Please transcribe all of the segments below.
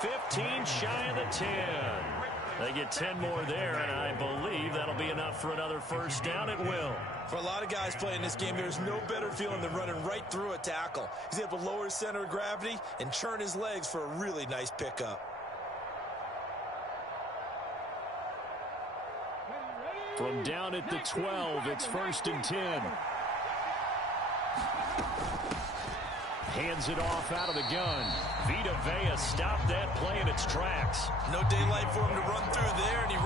15 shy of the 10. They get 10 more there, and I believe that'll be enough for another first down. It will. For a lot of guys playing this game, there's no better feeling than running right through a tackle. He's able to lower his center of gravity and churn his legs for a really nice pickup. From down at the 12, it's 1st and 10. Hands it off out of the gun. Vita Vea stopped that play in its tracks. No daylight for him to run through there, and he...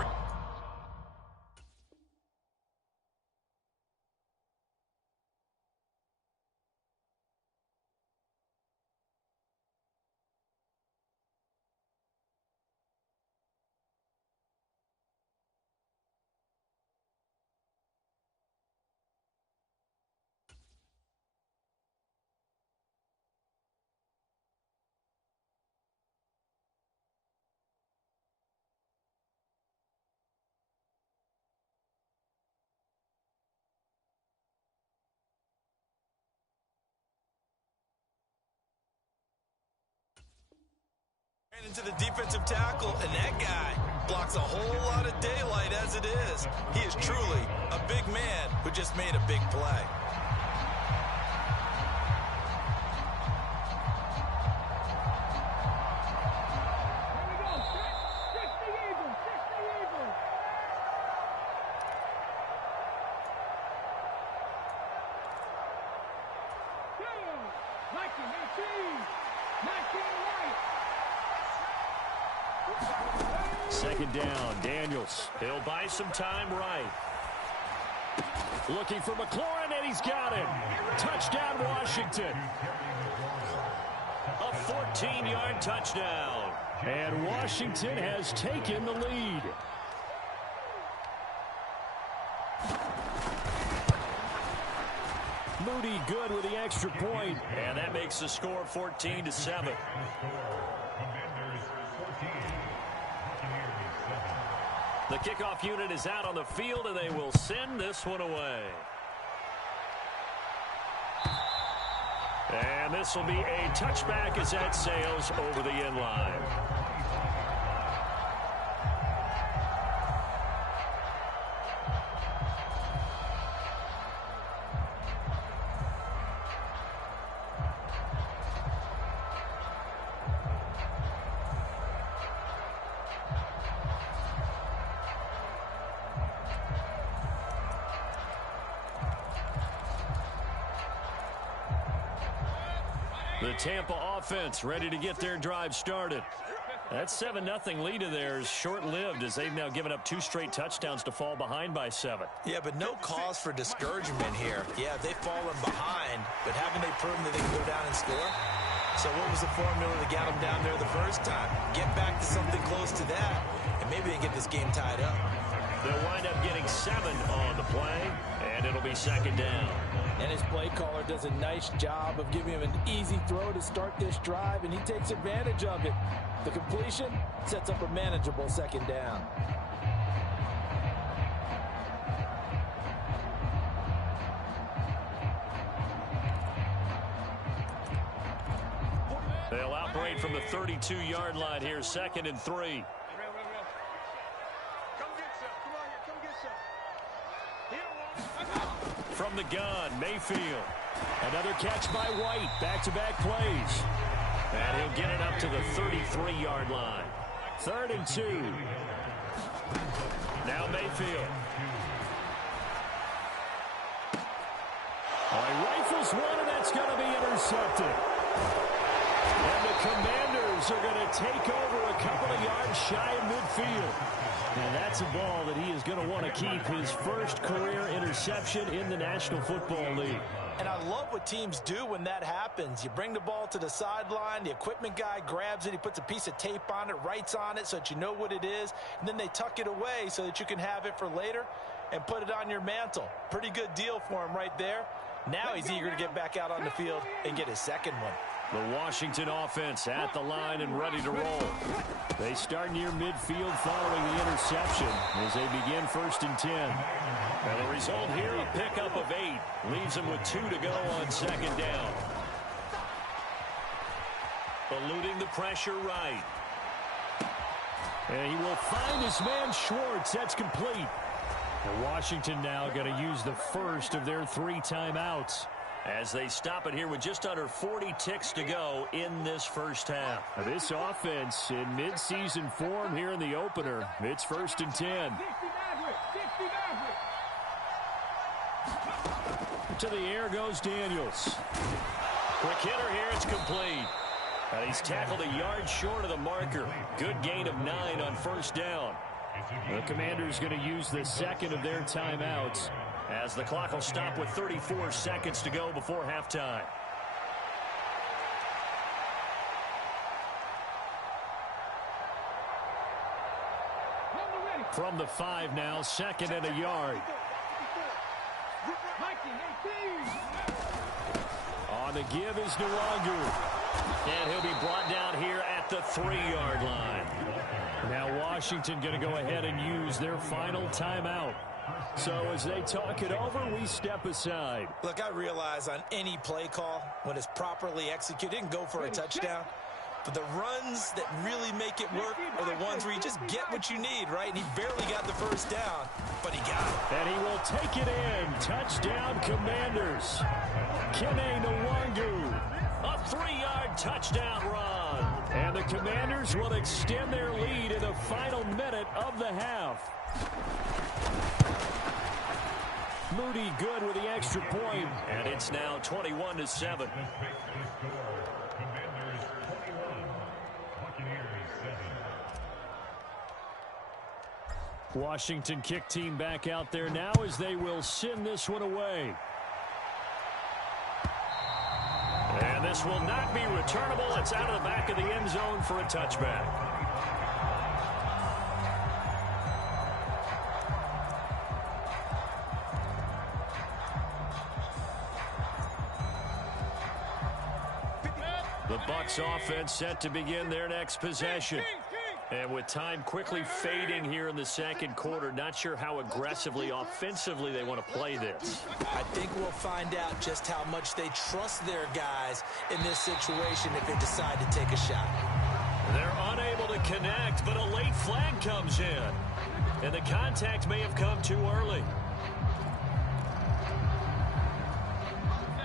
into the defensive tackle, and that guy blocks a whole lot of daylight as it is. He is truly a big man who just made a big play. Second down, Daniels. He'll buy some time right. Looking for McLaurin, and he's got him. Touchdown, Washington. A 14-yard touchdown. And Washington has taken the lead. Moody good with the extra point, and that makes the score 14-7. The kickoff unit is out on the field, and they will send this one away. And this will be a touchback as that sails over the end line. The Tampa offense ready to get their drive started. That 7-0 lead of theirs short-lived as they've now given up 2 straight touchdowns to fall behind by 7. Yeah, but no cause for discouragement here. Yeah, they've fallen behind, but haven't they proven that they can go down and score? So what was the formula to get them down there the first time? Get back to something close to that, and maybe they get this game tied up. They'll wind up getting 7 on the play, and it'll be second down. And his play caller does a nice job of giving him an easy throw to start this drive, and he takes advantage of it. The completion sets up a manageable second down. They'll operate from the 32-yard line here, 2nd and 3. From the gun, Mayfield. Another catch by White. Back-to-back plays. And he'll get it up to the 33-yard line. 3rd and 2. Now Mayfield. He rifles one, and that's going to be intercepted. And the Commanders are going to take over a couple of yards shy of midfield. And that's a ball that he is going to want to keep, his first career interception in the National Football League. And I love what teams do when that happens. You bring the ball to the sideline, the equipment guy grabs it, he puts a piece of tape on it, writes on it so that you know what it is, and then they tuck it away so that you can have it for later and put it on your mantle. Pretty good deal for him right there. Now he's eager to get back out on the field and get his second one. The Washington offense at the line and ready to roll. They start near midfield following the interception as they begin 1st and 10. And the result here, a pickup of 8. Leaves them with 2 to go on 2nd down. Eluding the pressure right. And he will find his man Schwartz. That's complete. And Washington now going to use the first of their 3 timeouts, as they stop it here with just under 40 ticks to go in this first half. Now this offense in midseason form here in the opener. It's 1st and 10. To the air goes Daniels. Quick hitter here. It's complete. And he's tackled a yard short of the marker. Good gain of 9 on first down. The Commanders going to use the second of their timeouts, as the clock will stop with 34 seconds to go before halftime. From the 5 now, 2nd and a yard. On the give is Nwangu. And he'll be brought down here at the 3-yard line. Now Washington going to go ahead and use their final timeout. So as they talk it over, we step aside. Look, I realize on any play call, when it's properly executed, it can go for a touchdown. But the runs that really make it work are the ones where you just get what you need, right? And he barely got the first down, but he got it. And he will take it in. Touchdown, Commanders. Kene Nwangu. A 3-yard touchdown run. And the Commanders will extend their lead in the final minute of the half. Moody good with the extra point. And it's now 21-7. Washington kick team back out there now as they will send this one away. And this will not be returnable. It's out of the back of the end zone for a touchback. The Bucs offense set to begin their next possession. And with time quickly fading here in the second quarter, not sure how aggressively, offensively they want to play this. I think we'll find out just how much they trust their guys in this situation if they decide to take a shot. They're unable to connect, but a late flag comes in. And the contact may have come too early.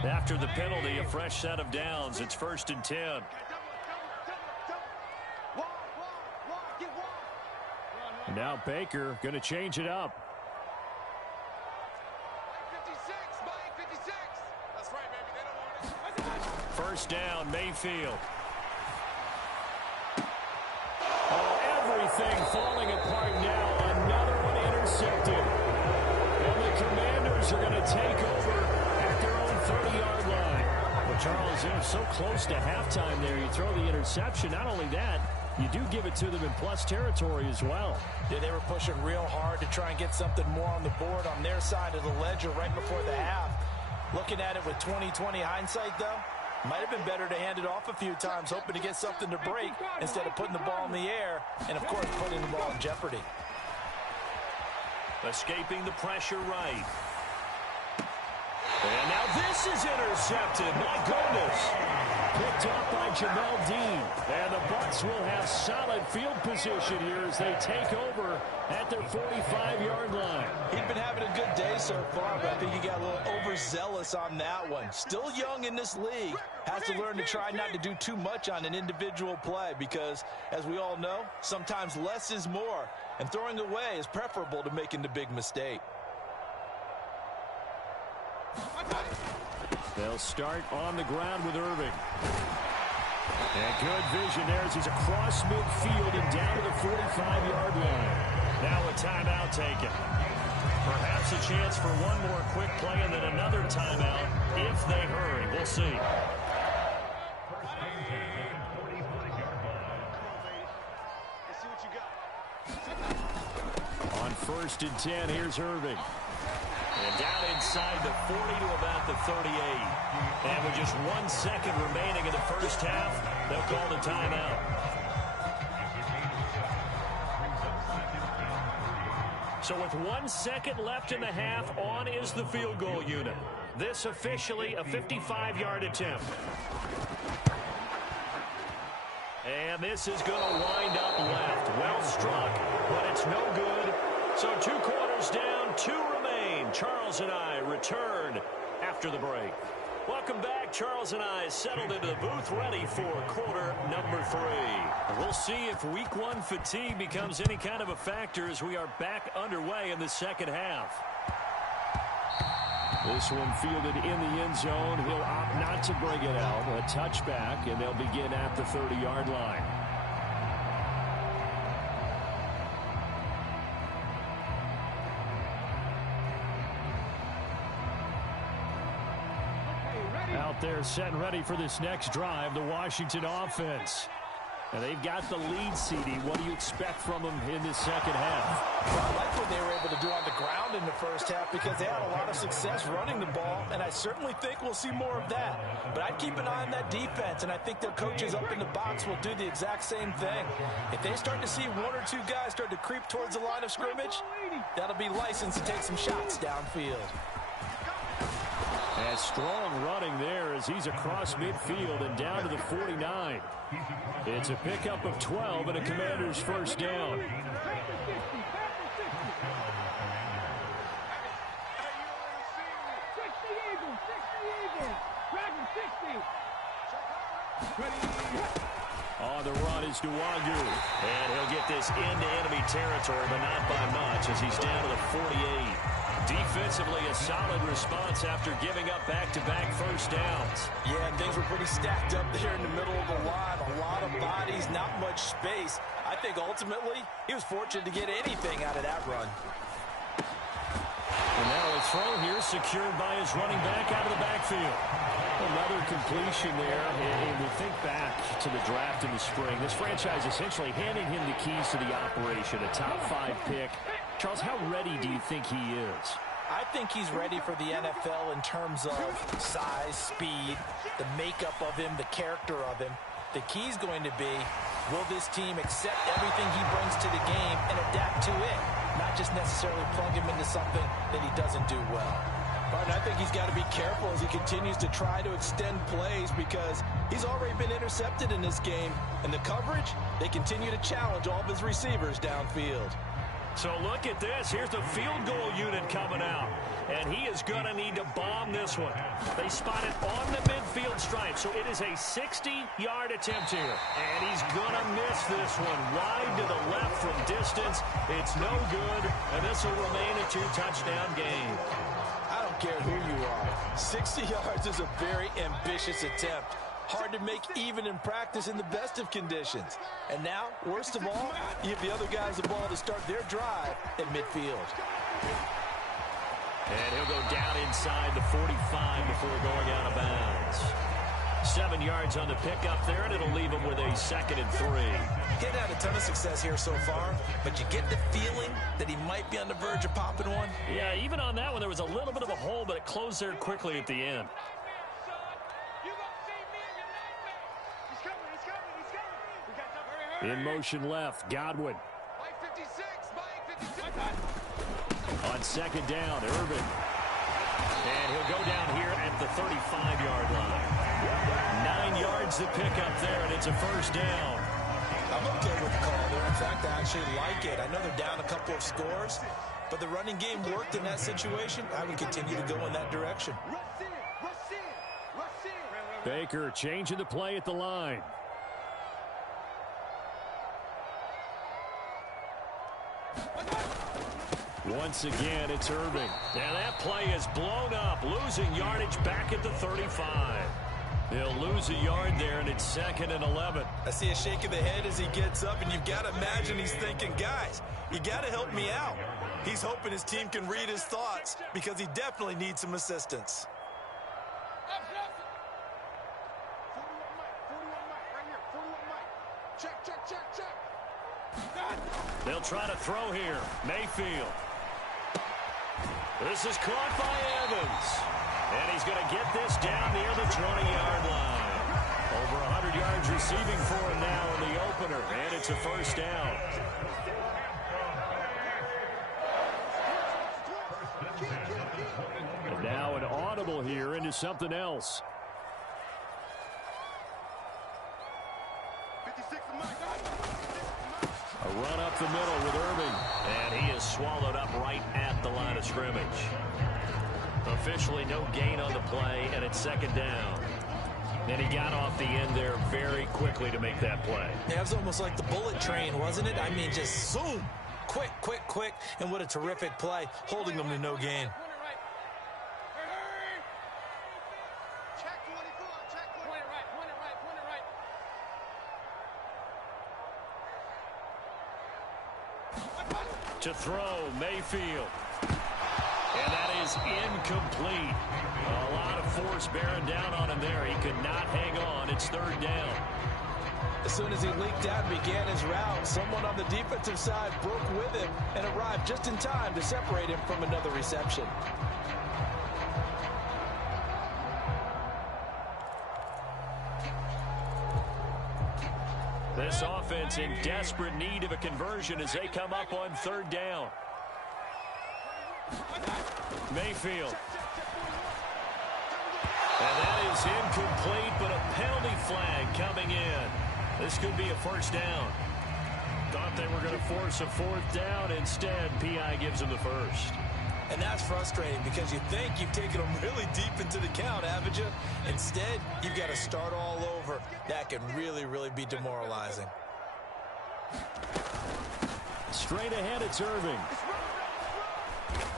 After the penalty, a fresh set of downs. It's 1st and 10. Now Baker going to change it up. 56. That's right, baby. They don't want it. First down, Mayfield. Oh, everything falling apart now. Another one intercepted. And the Commanders are going to take over at their own 30-yard line. Well, Charles, they're so close to halftime there. You throw the interception. Not only that, you do give it to them in plus territory as well. Yeah, they were pushing real hard to try and get something more on the board on their side of the ledger right before the half. Looking at it with 20/20 hindsight, though, might have been better to hand it off a few times, hoping to get something to break instead of putting the ball in the air and, of course, putting the ball in jeopardy. Escaping the pressure right. And now this is intercepted. My goodness. Picked up by Jamel Dean. And the Bucs will have solid field position here as they take over at their 45-yard line. He'd been having a good day so far, but I think he got a little overzealous on that one. Still young in this league. Has to learn to try not to do too much on an individual play because, as we all know, sometimes less is more. And throwing away is preferable to making the big mistake. They'll start on the ground with Irving. And good vision there as he's across midfield and down to the 45-yard line. Now a timeout taken. Perhaps a chance for one more quick play and then another timeout if they hurry. We'll see. On 1st and 10, here's Irving. And down inside the 40 to about the 38. And with just 1 second remaining in the first half, they'll call the timeout. So with 1 second left in the half, on is the field goal unit. This officially a 55-yard attempt. And And this is going to wind up left. Well struck, but it's no good. So 2 quarters down, 2 remain. Charles and I return after the break. Welcome back. Charles and I settled into the booth ready for quarter number 3. We'll see if week 1 fatigue becomes any kind of a factor as we are back underway in the second half. This one fielded in the end zone. He'll opt not to bring it out. A touchback, and they'll begin at the 30-yard line. Out there set and ready for this next drive, the Washington offense. And they've got the lead, CD. What do you expect from them in this second half? Well, I like what they were able to do on the ground in the first half because they had a lot of success running the ball, and I certainly think we'll see more of that. But I'd keep an eye on that defense, and I think their coaches up in the box will do the exact same thing. If they start to see 1 or 2 guys start to creep towards the line of scrimmage, that'll be licensed to take some shots downfield. And strong running there as he's across midfield and down to the 49. It's a pickup of 12 and a Commander's first down. On the run is Duagu. And he'll get this into enemy territory, but not by much as he's down to the 48. Defensively, a solid response after giving up back-to-back first downs. Yeah, and things were pretty stacked up there in the middle of the line. A lot of bodies, not much space. I think ultimately he was fortunate to get anything out of that run. And now a throw here secured by his running back out of the backfield. Another completion there, and we think back to the draft in the spring. This franchise essentially handing him the keys to the operation, a top 5 pick. Charles, how ready do you think he is? I think he's ready for the NFL in terms of size, speed, the makeup of him, the character of him. The key's going to be, will this team accept everything he brings to the game and adapt to it? Not just necessarily plug him into something that he doesn't do well. And I think he's got to be careful as he continues to try to extend plays because he's already been intercepted in this game. And the coverage, they continue to challenge all of his receivers downfield. So look at this. Here's the field goal unit coming out. And he is going to need to bomb this one. They spot it on the midfield stripe. So it is a 60-yard attempt here. And he's going to miss this one. Wide to the left from distance. It's no good. And this will remain a 2-touchdown game. I don't care who you are. 60 yards is a very ambitious attempt. Hard to make even in practice in the best of conditions. And now, worst of all, you give the other guys the ball to start their drive at midfield. And he'll go down inside the 45 before going out of bounds. 7 yards on the pickup there, and it'll leave him with a 2nd and 3. He's had a ton of success here so far, but you get the feeling that he might be on the verge of popping one. Yeah, even on that one, there was a little bit of a hole, but it closed there quickly at the end. In motion left, Godwin. Mike 56, Mike 56. On 2nd down, Irvin. And he'll go down here at the 35-yard line. 9 yards to pick up there, and it's a first down. I'm okay with the call there. In fact, I actually like it. I know they're down a couple of scores, but the running game worked in that situation. I would continue to go in that direction. Baker changing the play at the line. Once again, it's Irving. And that play is blown up, losing yardage back at the 35. He'll lose a yard there, and it's 2nd and 11. I see a shake of the head as he gets up, and you've got to imagine he's thinking, guys, you got to help me out. He's hoping his team can read his thoughts because he definitely needs some assistance. 41 Mike, right here, 41 Mike. Check. They'll try to throw here. Mayfield. This is caught by Evans. And he's going to get this down near the 20-yard line. Over 100 yards receiving for him now in the opener. And it's a first down. And now an audible here into something else. A run up the middle with Irving. And he is swallowed up right at the line of scrimmage. Officially no gain on the play, and it's second down. And he got off the end there very quickly to make that play. Yeah, it was almost like the bullet train, wasn't it? I mean, just zoom. Quick, quick, quick. And what a terrific play, holding them to no gain. To throw, Mayfield. And that is incomplete. A lot of force bearing down on him there. He could not hang on. It's third down. As soon as he leaked out and began his route, someone on the defensive side broke with him and arrived just in time to separate him from another reception. This offense in desperate need of a conversion as they come up on third down. Mayfield. And that is incomplete, but a penalty flag coming in. This could be a first down. Thought they were going to force a fourth down. Instead, P.I. gives them the first. And that's frustrating because you think you've taken them really deep into the count, haven't you? Instead, you've got to start all over. That can really, really be demoralizing. Straight ahead, it's Irving.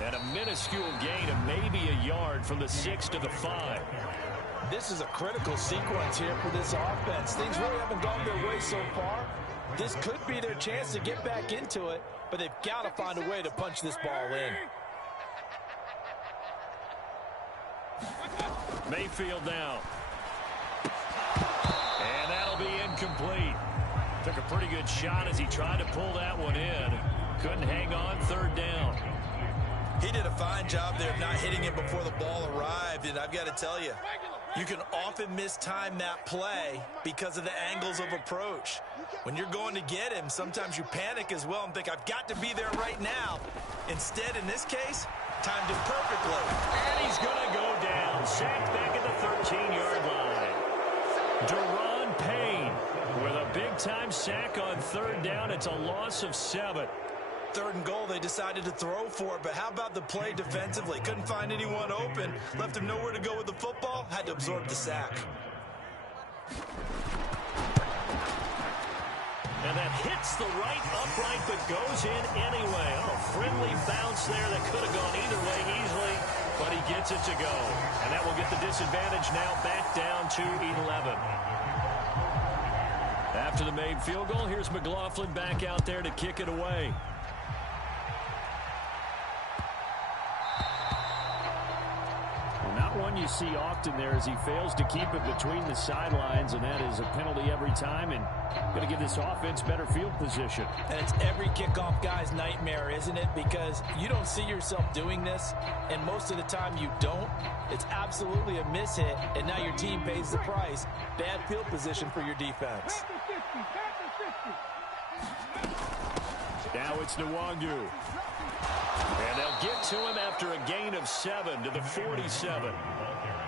And a minuscule gain of maybe a yard from the 6 to the 5. This is a critical sequence here for this offense. Things really haven't gone their way so far. This could be their chance to get back into it, but they've got to find a way to punch this ball in. Mayfield now. And that'll be incomplete. Took a pretty good shot as he tried to pull that one in. Couldn't hang on, third down. He did a fine job there of not hitting it before the ball arrived, and I've got to tell you, you can often mistime that play because of the angles of approach. When you're going to get him, sometimes you panic as well and think, I've got to be there right now. Instead, in this case, timed it perfectly. And he's going to go down. Sacked back at the 13-yard line. Deron Payne with a big-time sack on third down. It's a loss of 7. Third and goal, they decided to throw for it, but how about the play defensively? Couldn't find anyone open, left him nowhere to go with the football, had to absorb the sack. And that hits the right upright but goes in anyway. Oh, friendly bounce there that could have gone either way easily, but he gets it to go. And that will get the disadvantage now back down to 11. After the made field goal, here's McLaughlin back out there to kick it away. Not one you see often there as he fails to keep it between the sidelines, and that is a penalty every time and going to give this offense better field position. And it's every kickoff guy's nightmare, isn't it? Because you don't see yourself doing this, and most of the time you don't. It's absolutely a mishit, and now your team pays the price. Bad field position for your defense. Now it's Nwangu. And they'll get to him after a gain of 7 to the 47.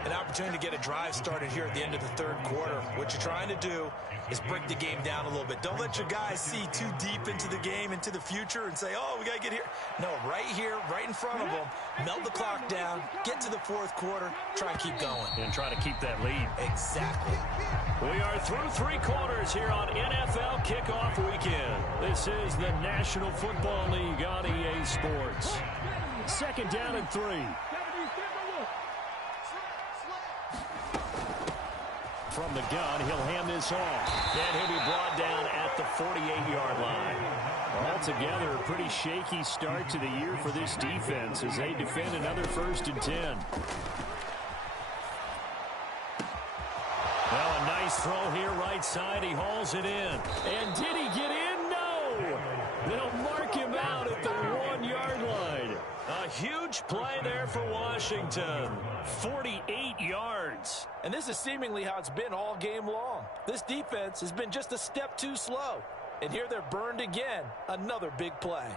An opportunity to get a drive started here at the end of the third quarter. What you're trying to do is break the game down a little bit. Don't let your guys see too deep into the game, into the future, and say, oh, we got to get here. No, right here, right in front of them, melt the clock down, get to the fourth quarter, try and keep going. And try to keep that lead. Exactly. We are through 3 quarters here on NFL Kickoff Weekend. This is the National Football League on EA Sports. Second down and 3. From the gun, he'll hand this off. And he'll be brought down at the 48-yard line. Altogether, a pretty shaky start to the year for this defense as they defend another 1st and 10. Well, a nice throw here right side. He hauls it in. And did he get in? No! They'll mark him out at the 1-yard line. A huge play there for Washington. 48 yards. And this is seemingly how it's been all game long. This defense has been just a step too slow. And here they're burned again. Another big play.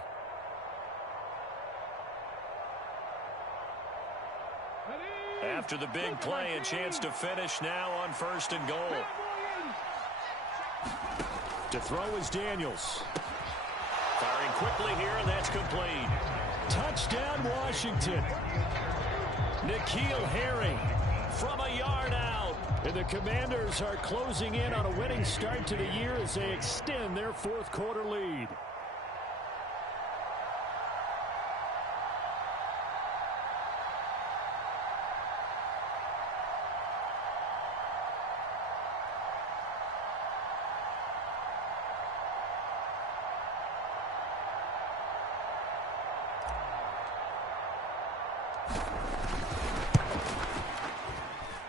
After the big play, a chance to finish now on 1st and goal. To throw is Daniels. Firing quickly here, and that's complete. Touchdown, Washington. N'Keal Harry from a yard out. And the Commanders are closing in on a winning start to the year as they extend their fourth quarter lead.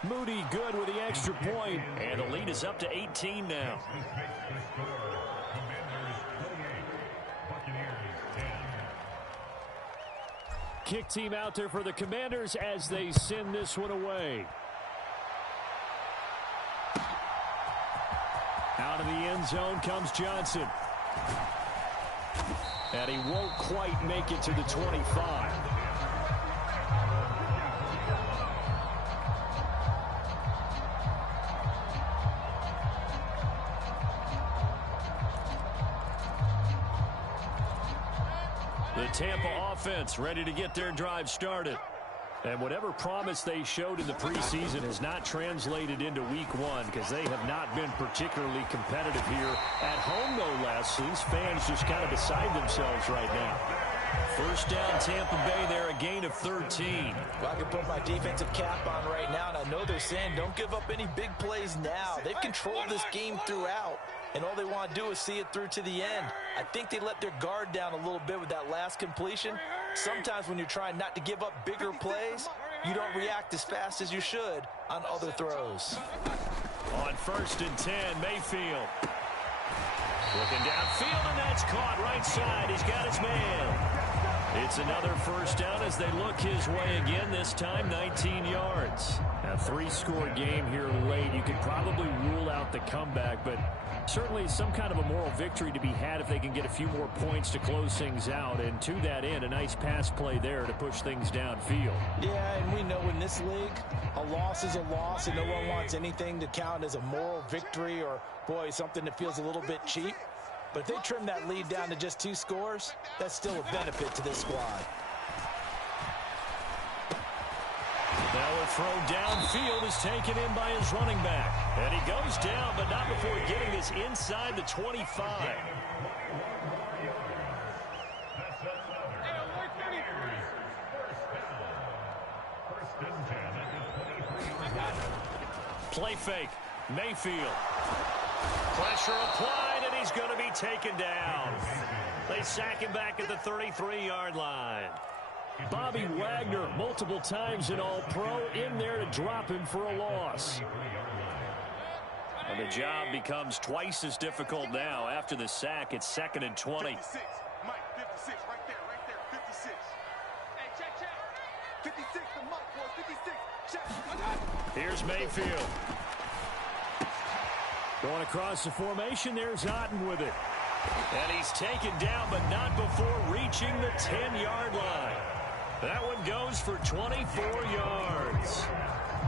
Moody good with the extra point. And the lead is up to 18 now. Kick team out there for the Commanders as they send this one away. Out of the end zone comes Johnson. And he won't quite make it to the 25. The Tampa offense ready to get their drive started. And whatever promise they showed in the preseason has not translated into week one because they have not been particularly competitive here at home, no less. These fans just kind of beside themselves right now. First down, Tampa Bay there, a gain of 13. Well, I can put my defensive cap on right now, and I know they're saying don't give up any big plays now. They've controlled this game throughout, and all they want to do is see it through to the end. I think they let their guard down a little bit with that last completion. Sometimes when you're trying not to give up bigger plays, you don't react as fast as you should on other throws. On 1st and 10, Mayfield. Looking downfield, and that's caught right side. He's got his man. It's another first down as they look his way again, this time 19 yards. A 3-score game here late. You could probably rule out the comeback, but certainly some kind of a moral victory to be had if they can get a few more points to close things out. And to that end, a nice pass play there to push things downfield. Yeah, and we know in this league, a loss is a loss, and no one wants anything to count as a moral victory or, boy, something that feels a little bit cheap. But if they trim that lead down to just 2 scores, that's still a benefit to this squad. Now a throw downfield is taken in by his running back. And he goes down, but not before getting this inside the 25. Play fake. Mayfield. Pressure applied, and he's going to be taken down. They sack him back at the 33-yard line. Bobby Wagner, multiple times in All-Pro, in there to drop him for a loss. And the job becomes twice as difficult now. After the sack, it's 2nd and 20. 56. Mike, 56. Right there, 56. Hey, check. 56 to Mike, boy, 56. Check. Here's Mayfield. Going across the formation, there's Otten with it. And he's taken down, but not before reaching the 10-yard line. That one goes for 24 yards.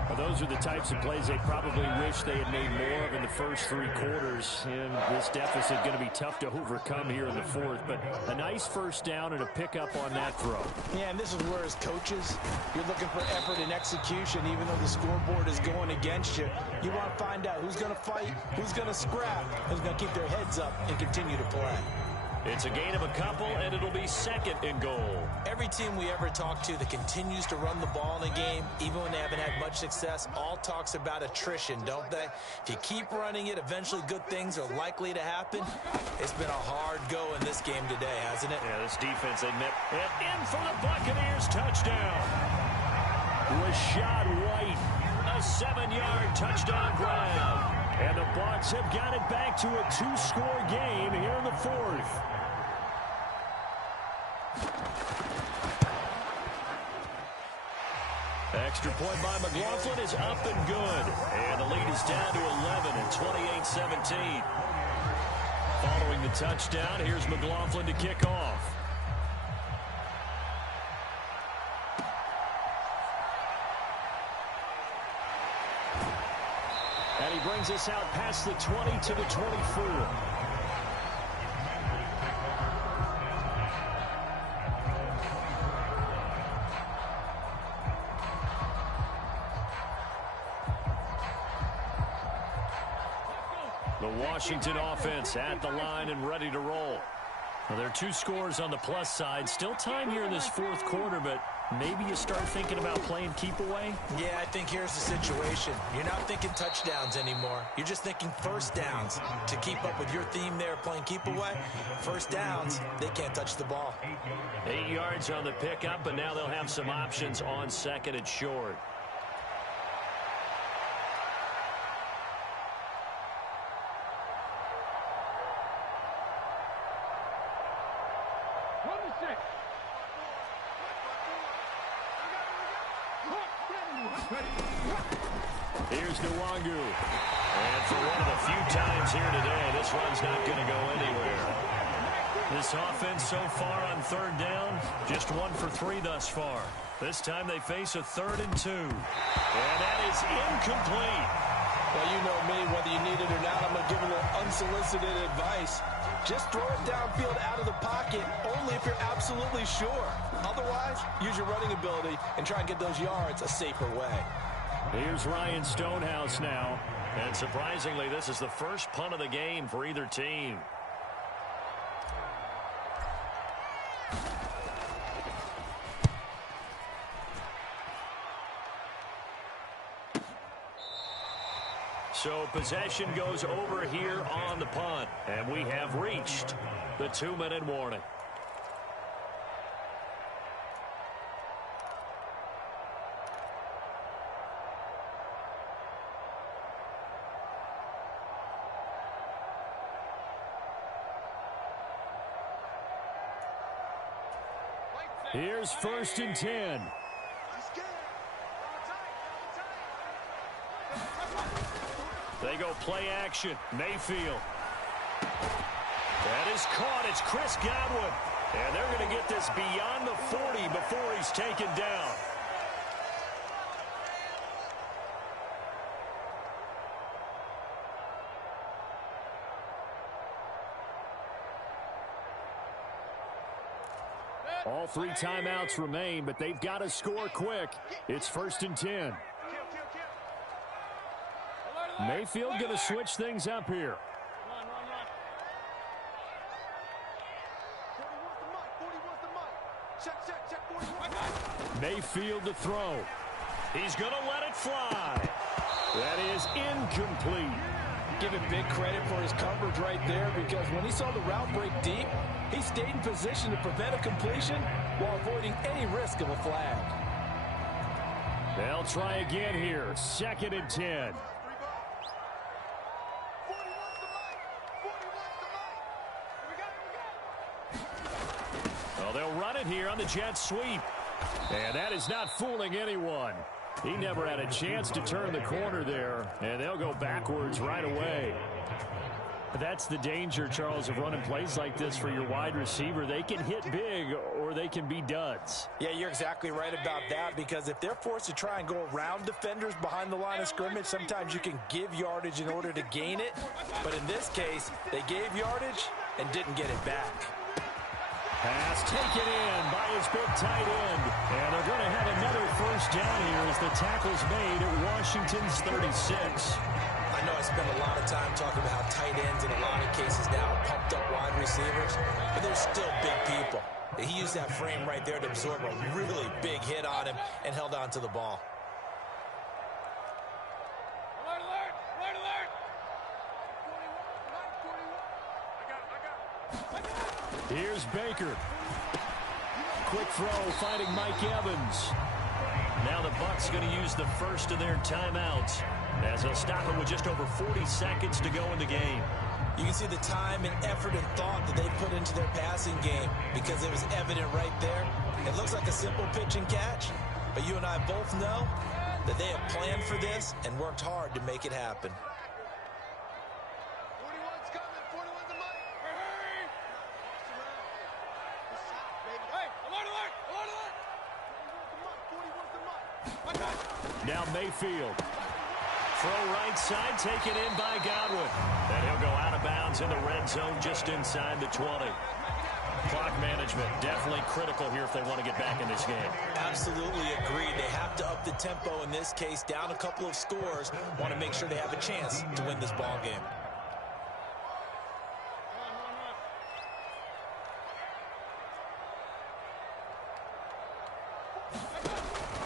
Well, those are the types of plays they probably wish they had made more of in the first 3 quarters. And this deficit going to be tough to overcome here in the 4th. But a nice first down and a pickup on that throw. Yeah, and this is where as coaches, you're looking for effort and execution. Even though the scoreboard is going against you, you want to find out who's going to fight, who's going to scrap, who's going to keep their heads up and continue to play. It's a gain of a couple, and it'll be 2nd and goal. Every team we ever talk to that continues to run the ball in a game, even when they haven't had much success, all talks about attrition, don't they? If you keep running it, eventually good things are likely to happen. It's been a hard go in this game today, hasn't it? Yeah, this defense, they met. And in for the Buccaneers, touchdown. Rashad White, a 7-yard touchdown grab. And the Bucs have got it back to a 2-score game here in the 4th. Extra point by McLaughlin is up and good. And the lead is down to 11 at 28-17. Following the touchdown, here's McLaughlin to kick off. And he brings us out past the 20 to the 24. The Washington offense at the line and ready to roll. Well, there are 2 scores on the plus side. Still time here in this fourth quarter, but maybe you start thinking about playing keep away? Yeah, I think here's the situation. You're not thinking touchdowns anymore. You're just thinking first downs. To keep up with your theme there, playing keep away, first downs, they can't touch the ball. 8 yards on the pickup, but now they'll have some options on second and short. Here's Nwangu. And for one of the few times here today, this run's not going to go anywhere. This offense so far on third down, just 1 for 3 thus far. This time they face a 3rd and 2. And that is incomplete. Well, you know me, whether you need it or not, I'm going to give a little unsolicited advice. Just throw it downfield out of the pocket, only if you're absolutely sure. Otherwise, use your running ability and try and get those yards a safer way. Here's Ryan Stonehouse now. And surprisingly, this is the first punt of the game for either team. So possession goes over here on the punt. And we have reached the 2-minute warning. Here's 1st and 10. They go play action. Mayfield. That is caught. It's Chris Godwin. And they're going to get this beyond the 40 before he's taken down. All 3 timeouts remain, but they've got to score quick. It's 1st and 10. Mayfield going to switch things up here. Mayfield to throw. He's going to let it fly. That is incomplete. Give him big credit for his coverage right there, because when he saw the route break deep, he stayed in position to prevent a completion while avoiding any risk of a flag. They'll try again here. 2nd and 10. Well, they'll run it here on the jet sweep. And that is not fooling anyone. He never had a chance to turn the corner there, and they'll go backwards right away. That's the danger, Charles, of running plays like this for your wide receiver. They can hit big or they can be duds. Yeah, you're exactly right about that, because if they're forced to try and go around defenders behind the line of scrimmage, sometimes you can give yardage in order to gain it. But in this case, they gave yardage and didn't get it back. Pass taken in by his big tight end. And they're going to have another 1st down here as the tackle's made at Washington's 36. I know I spend a lot of time talking about how tight ends in a lot of cases now are pumped up wide receivers, but they're still big people. He used that frame right there to absorb a really big hit on him and held on to the ball. Alert, alert! Alert, alert! I got it. Here's Baker. Quick throw, finding Mike Evans. Now the Bucs going to use the first of their timeouts, as they'll stop it with just over 40 seconds to go in the game. You can see the time and effort and thought that they put into their passing game, because it was evident right there. It looks like a simple pitch and catch, but you and I both know that they have planned for this and worked hard to make it happen. 41's coming. 41's the money. Hurry! Hey, alert, alert! Alert, alert! 41's the money. Now Mayfield. Throw right side, taken in by Godwin. And he'll go out of bounds in the red zone just inside the 20. Clock management definitely critical here if they want to get back in this game. Absolutely agreed. They have to up the tempo in this case, down a couple of scores. Want to make sure they have a chance to win this ball game.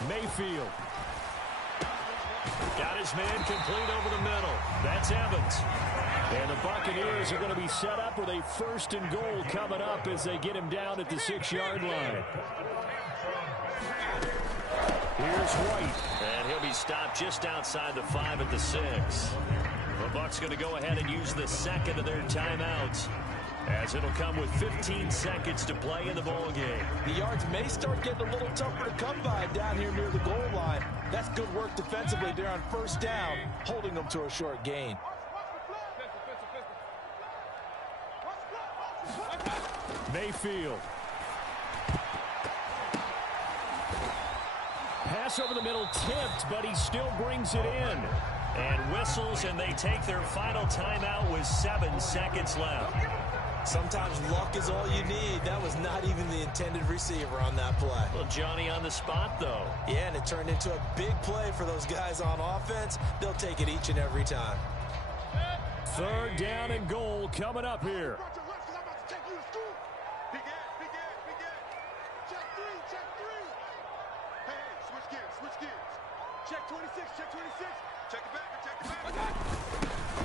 Mayfield. Got his man complete over the middle. That's Evans. And the Buccaneers are going to be set up with a 1st and goal coming up as they get him down at the 6-yard line. Here's White. And he'll be stopped just outside the 5 at the 6. The Bucs going to go ahead and use the second of their timeouts, as it'll come with 15 seconds to play in the ball game. The yards may start getting a little tougher to come by down here near the goal line. That's good work defensively there on 1st down, holding them to a short gain. Mayfield. Pass over the middle tipped, but he still brings it in. And whistles, and they take their final timeout with 7 seconds left. Sometimes luck is all you need. That was not even the intended receiver on that play. Well, Johnny on the spot, though. Yeah, and it turned into a big play for those guys on offense. They'll take it each and every time. 3rd down and goal coming up here. Check 26, check 26. Check it back.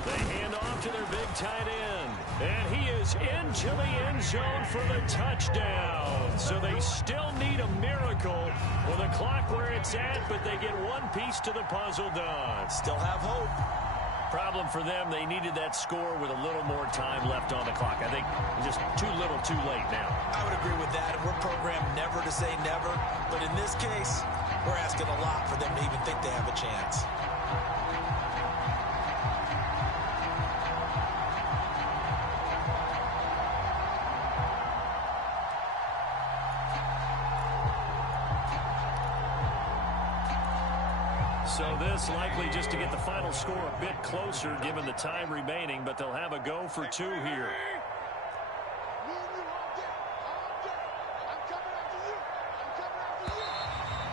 They hand off to their big tight end. And he is into the end zone for the touchdown. So they still need a miracle with the clock where it's at, but they get one piece to the puzzle done. Still have hope. Problem for them, they needed that score with a little more time left on the clock. I think just too little too late now. I would agree with that. We're programmed never to say never. But in this case, we're asking a lot for them to even think they have a chance. So this likely just to get the final score a bit closer given the time remaining, but they'll have a go for 2 here.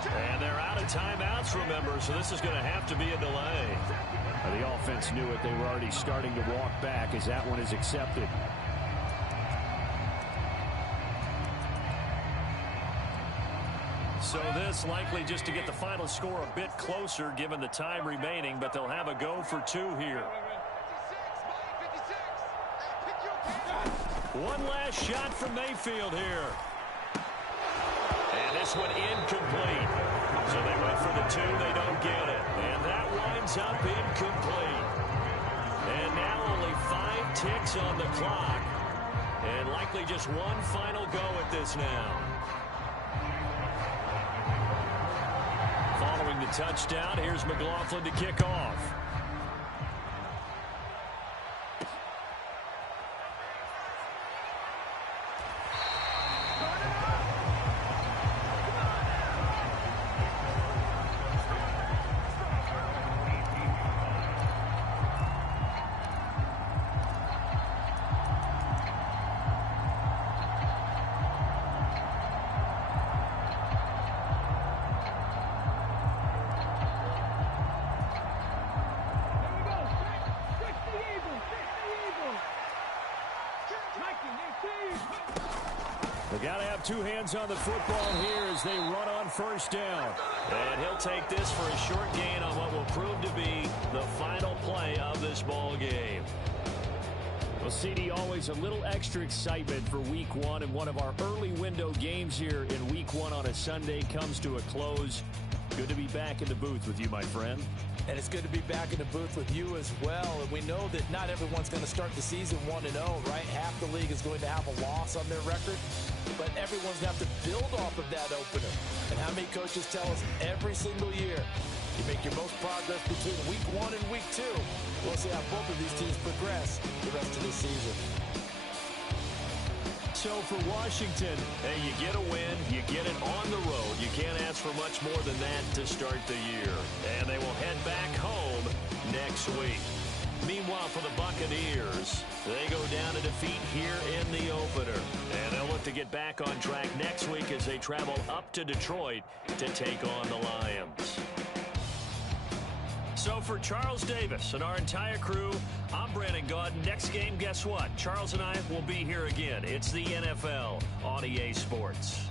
And they're out of timeouts, remember, so this is going to have to be a delay. The offense knew it. They were already starting to walk back as that one is accepted. So this likely just to get the final score a bit closer given the time remaining, but they'll have a go for 2 here. One last shot from Mayfield here. And this one incomplete. So they went for the 2, they don't get it. And that winds up incomplete. And now only 5 ticks on the clock. And likely just one final go at this now. Following the touchdown, here's McLaughlin to kick off. They got to have 2 hands on the football here as they run on 1st down. And he'll take this for a short gain on what will prove to be the final play of this ball game. Well, CD, always a little extra excitement for Week 1, and one of our early window games here in Week 1 on a Sunday comes to a close. Good to be back in the booth with you, my friend. And it's good to be back in the booth with you as well. And we know that not everyone's going to start the season 1-0, right? Half the league is going to have a loss on their record. But everyone's going to have to build off of that opener. And how many coaches tell us every single year, you make your most progress between Week 1 and Week 2. We'll see how both of these teams progress the rest of the season. So for Washington, hey, you get a win, you get it on the road. You can't ask for much more than that to start the year. And they will head back home next week. Meanwhile, for the Buccaneers, they go down to defeat here in the opener. And they'll look to get back on track next week as they travel up to Detroit to take on the Lions. So for Charles Davis and our entire crew, I'm Brandon Gaudin. Next game, guess what? Charles and I will be here again. It's the NFL on EA Sports.